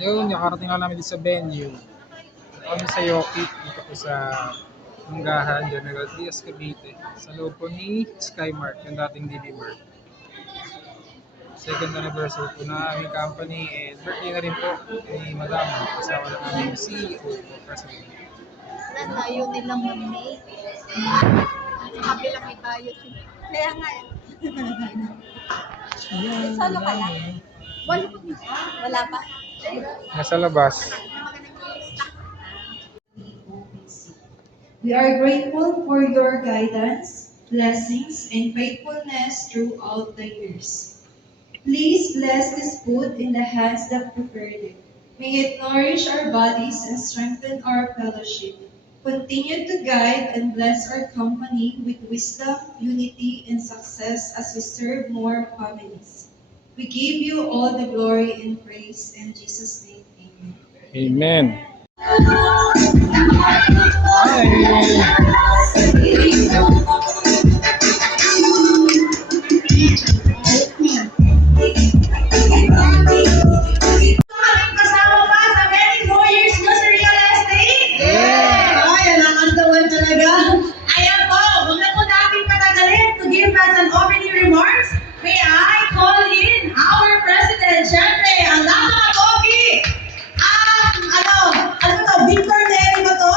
Yun, nakarating na namin dito sa venue. Kami sa Yoki, dito po sa Manggahan, General Diaz, Cavite. Sa loob po ni Skymark, yung dating DB Mark. Second anniversary po na aming company and birthday na rin po ni Madam, kasama na aming CEO o President. Tayo nilang mag-make. Happy lang may tayo. Kaya nga eh. Solo ka lang? Wala pa? Nasa labas. We are grateful for your guidance, blessings, and faithfulness throughout the years. Please bless this food in the hands that prepared it. May it nourish our bodies and strengthen our fellowship. Continue to guide and bless our company with wisdom, unity, and success as we serve more families. We give you all the glory and praise in Jesus' name. Amen. Kasama pa sa many more years na sa real estate? Ay, nakakatawa talaga. Ayan po, huwag na po natin patagalin to give us an opening remarks. May I call in our President, syempre, ang napaka-pogi, ano to, Victor Neri ba to?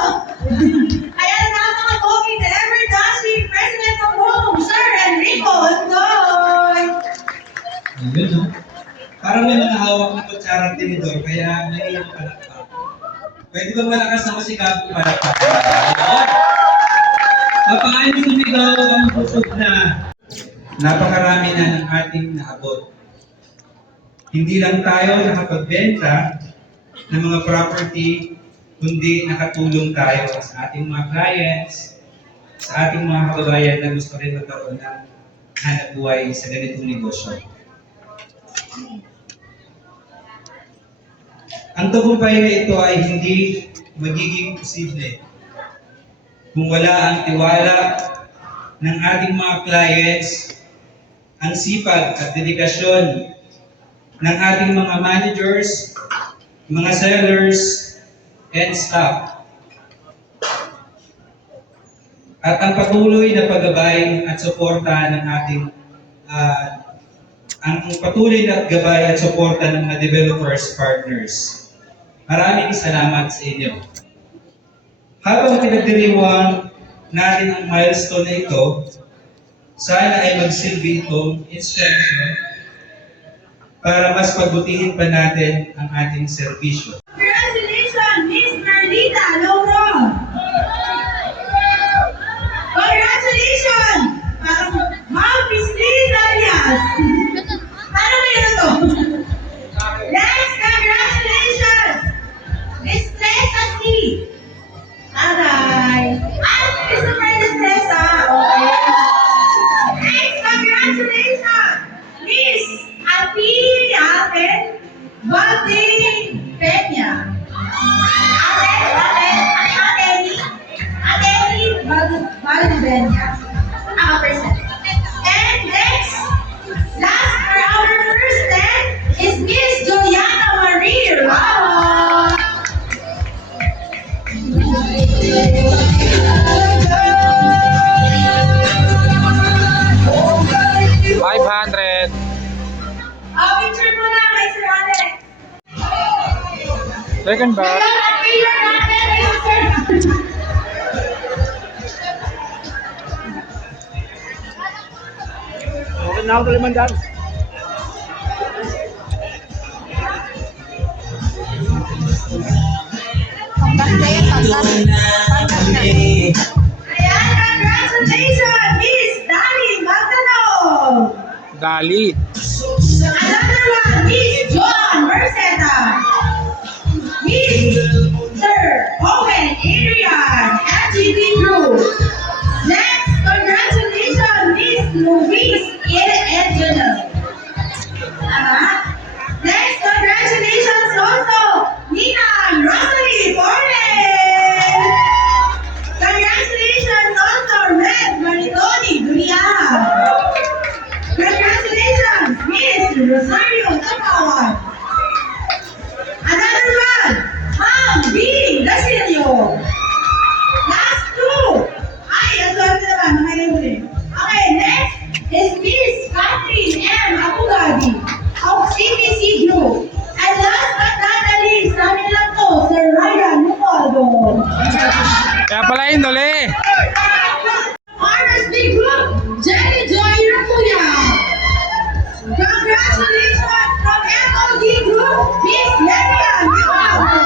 Ayan, ang napaka-pogi, the ever-dancing President of Rome, Sir Enrico Ondoy. Ayun, no? Parang may mga hawak na kutsarang tinidor, kaya naiiyang palakpak. Pwede ba malakas na masikap palakpak? Ayun! Papaano tumigaw ang busog na napakarami na ng ating naabot. Hindi lang tayo nakapagbenta ng mga property, kundi nakatulong tayo sa ating mga clients, sa ating mga kababayan na gusto rin magkaroon ng hanap buhay sa ganitong negosyo. Ang tagumpay na ito ay hindi magiging posible kung wala ang tiwala ng ating mga clients, ang sipag at dedikasyon ng ating mga managers, mga sellers, and staff. At ang patuloy na paggabay at suporta ng ating ang patuloy na gabay at suporta ng mga developers partners. Maraming salamat sa inyo. Habang pinagdiriwang natin ang milestone na ito, sana ay magsilbi itong instruction para mas pagbutihin pa natin ang ating serbisyo. Congratulations, Miss Marlita Loro! Congratulations! Parang Ma'am Miss Liz Arias! Paano kayo na to? Next, congratulations! Miss Tessa C. Aray! Christopher Tessa! Okay. Next, congratulations! Miss Ate Valde Peña. Ate Valde Peña. Person. And next, last for our first step is Miss Juliana Marie Ramos. $500. Picture muna kay Sir Alex. Second ba? Ngayon, ang picture natin ay si Sir. Okay na ako $500. Ayan, congratulations, Miss Dali Magdalon. Dali. Another one, Miss Joan Merceda. Miss Sir Owen Adrian, FGB Group. Next, congratulations, Miss Louise Edgena. Next, congratulations also, Nina Rosalie Fornes. Congratulations also, Red Maritoni Duria. Congratulations, Pagkawan. Another one, Ma'am B. Dasilio. Last two. Ay, ang swerte naman, mga huli. Okay, next is Miss Catherine M. Apugadi of CPC Group. And last but not the least, namin lang to, Sir Ryan Lumaldo. Kaya pala yun, dole. RSB Group, Jenny Joy Rapuya. Congratulations from MOD Group, Miss Lilian Lumaldo.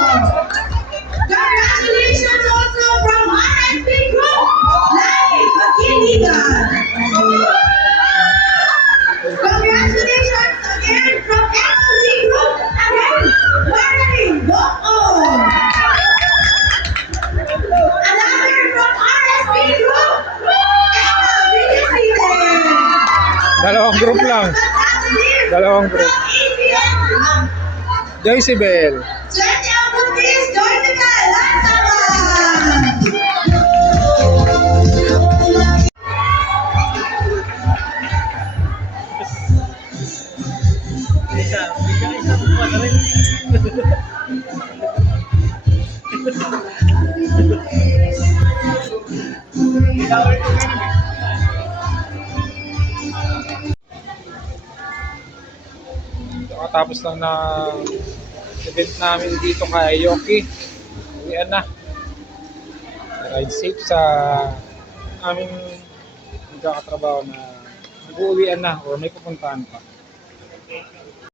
Congratulations also from RSB Group, Lani Pagkiligan. Congratulations again from MOD Group, again, Marilyn Bokong. Another from RSB Group, Emma Villasile. Dalawang group lang. Dalawang group. From ABM Group, Joyce Bell. 20 ang buntis, Joycebel Lansaman. Tapos lang na event namin dito kay Yoki. Uwian na. Ride safe sa aming nagkakatrabaho na nag-uuwian na or may pupuntahan pa.